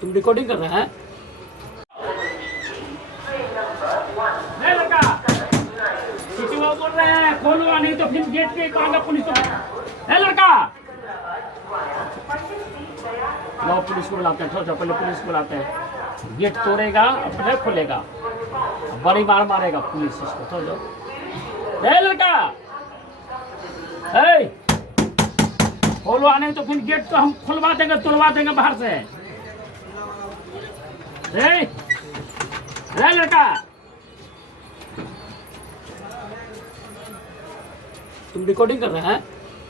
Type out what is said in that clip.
तुम रिकॉर्डिंग कर रहे हैं? लड़का किसी को बोल रहे हैं खोलो, नहीं तो फिर गेट पे कहांगा पुलिस को। है लड़का, लो पुलिस को बुलाते हैं। चलो पहले पुलिस को बुलाते हैं। गेट तोड़ेगा अपने खोलेगा, बड़ी मार मारेगा पुलिस इसको। चलो लड़का, खोलो, नहीं तो फिर गेट तो हम खुलवा देंगे, तोड़वा देंगे बाहर से। लड़का, तुम रिकॉर्डिंग कर रहे हैं?